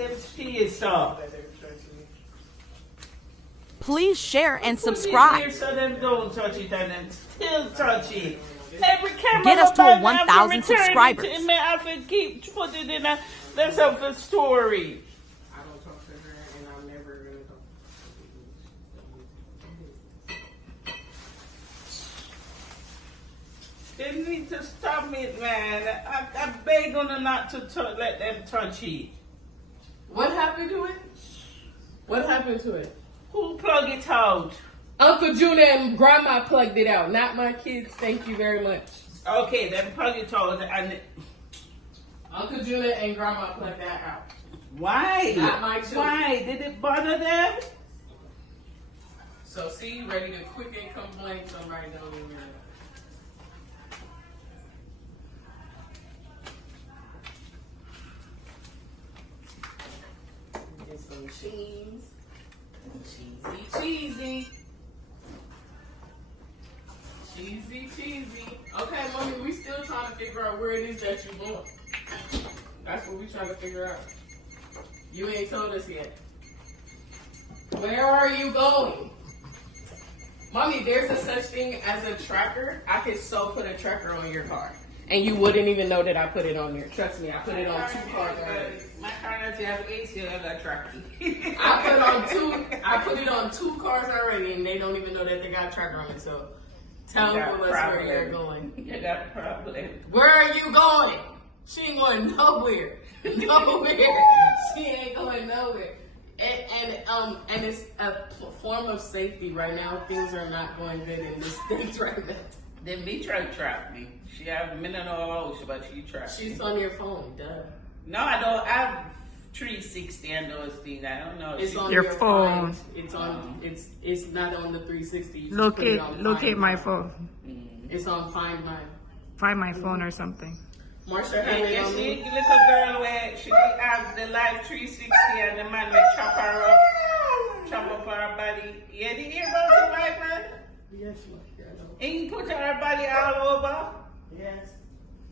them see so. Please share and subscribe. Here so them don't touch it and then still touch it. Every camera Get us to I have 1,000 return subscribers. It, I have to keep putting it in a there's a story. I don't talk to her, and I'm never gonna talk to her. They need to stop it, man. I beg on not to let them touch it. What happened to it? What happened to it? Who plug it out? Uncle Juna and Grandma plugged it out, not my kids. Thank you very much. Okay, then plug it out and Uncle Juna and Grandma plugged that out. why? Not my children. Why? Did it bother them? So see, ready to quick and complain. Somebody don't even know. Get some cheese. Cheesy. Cheesy. Okay, mommy, we still trying to figure out where it is that you're going. That's what we trying to figure out. You ain't told us yet. Where are you going? Mommy, there's a such thing as a tracker. I could so put a tracker on your car. And you wouldn't even know that I put it on there. Trust me, I put it on 2 cars already. My car doesn't have AC, I got tracking. I put it on 2 cars already, and they don't even know that they got a tracker on it. So tell us where you're going. You got a problem. Where are you going? She ain't going nowhere. Nowhere. She ain't going nowhere. And it's a form of safety right now. Things are not going good in this state right now. Then me trap me. She have me no know how, but she trap me. She's on your phone, duh. No, I don't have 360 and those things. I don't know. It's on your phone. It's on. It's not on the 360. You just Look put it on at Find my My. phone. It's on Find My. Find my phone or something. Marsha, have And it you on see, me. little girl where she have the live 360 and the man will chop her up, chop up her body. Yeah, did you hear about the white man? Yes, Marsha, I know. He put her body all over. Yes.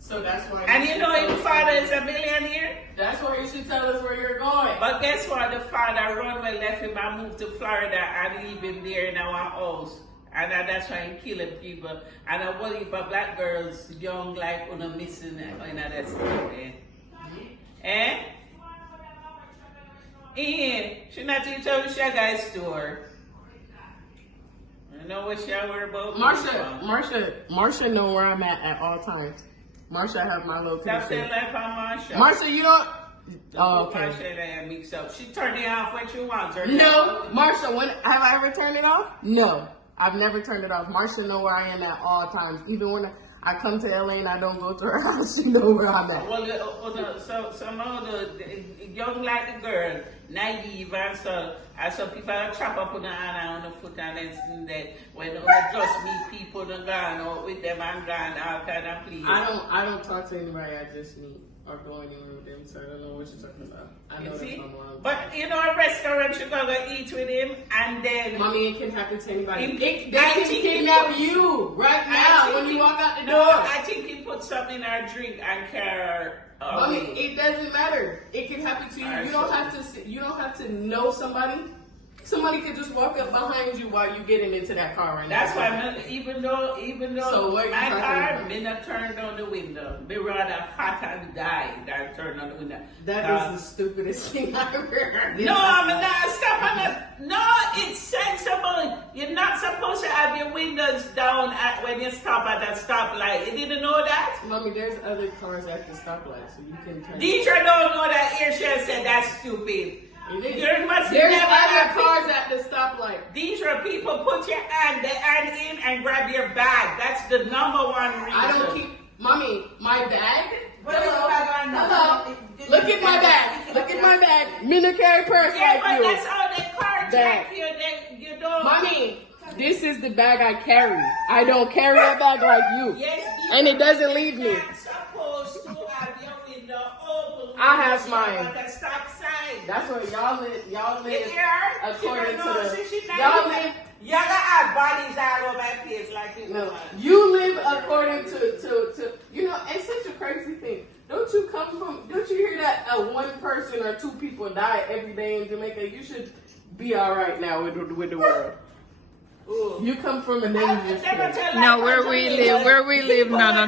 So that's why. And you know his father is a millionaire? That's why you should tell us where you're going. But guess what? The father run away, left him and moved to Florida and leave him there in our house. And that's why he killing people. And I worry for black girls, young like on a missing in that stuff. Eh? She not even tell me she got store. I know what she worry about. Marsha know where I'm at all times. Marsha have my location. Stop saying life on Marsha. Marsha, you don't. Oh, okay. Marsha and mix up. She turned it off when she wants her. No, Marsha, when have I ever turned it off? No, I've never turned it off. Marsha know where I am at all times. Even when I come to LA and I don't go to her house, she know where I'm at. Well, so some of the young like the girl, naive and so people chop up on the hand on the foot and then that when they just meet people and gone out with them and gone all kind of please. I don't talk to anybody I just meet or go anywhere with them, so I don't know what you're talking about. I know You that's see? not wrong. But you know, a restaurant you go eat with him and then Mommy, it can happen to anybody. They I can think kidnap you right now when you walk out the door. No, I think he put something in our drink and carry her Mommy, away. it doesn't matter. It can happen to you. Alright, You don't have to know somebody. Somebody could just walk up behind you while you getting into that car right now. That's why, even though So what you my talking car, about? me not turn down the window. Me rather hot and die than turn on the window. That is the stupidest thing I ever heard. No, I'm not. Stop on that. No, it's sensible. You're not supposed to have your windows down when you stop at that stoplight. You didn't know that? Mommy, there's other cars at the stoplight, so you can turn. Deidre don't know that. Here she said that's stupid. There's There's other cars at the stoplight. Deidre, people put your hand in and grab your bag. That's the number one reason. I don't keep, Mommy, my bag. Hello. Look at my bag. Look at my bag. Me no carry purse Yeah, like but you. that's how they carjack you. You don't. Mommy, this is the bag I carry. I don't carry a bag like you. Yes, And it doesn't leave me. You're not supposed to have your window open. I have mine. At the stop sign. That's what y'all live Yeah, according to the y'all y'all live. Y'all have bodies all over my place like you No, know. you live according to you know. It's such a crazy thing. Don't you hear that one person or two people die every day in Jamaica? You should be all right now with the world. Ooh. You come from a dangerous place. No, where we live, no.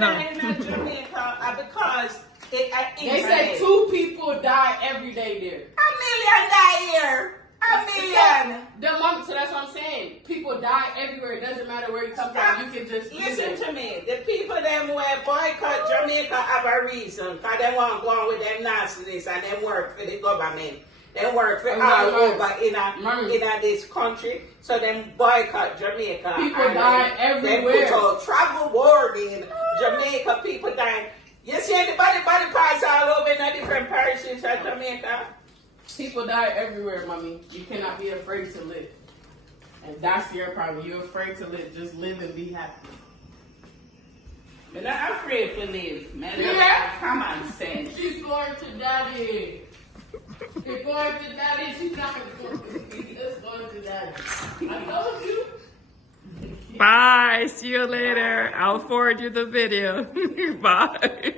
Because They say 2 people die every day there. 1,000,000 die here. 1,000,000. So that's what I'm saying. People die everywhere. It doesn't matter where you come from. You can just listen to me. The people them where boycott Jamaica have a reason. Because they want to go on with them nastiness and they work for the government. They work for all over in this country. So them boycott Jamaica. People die everywhere. They put a travel warning. Jamaica people dying. You see the body parts all over in a different parishes of Jamaica. People die everywhere, mommy. You cannot be afraid to live. And that's your problem. You're afraid to live. Just live and be happy. I'm not afraid to live. Man, Yeah. come on, sense. She's going to daddy. She's going to daddy. She's not going to me. Just going to daddy. I told you. Bye. See you later. I'll forward you the video. Bye.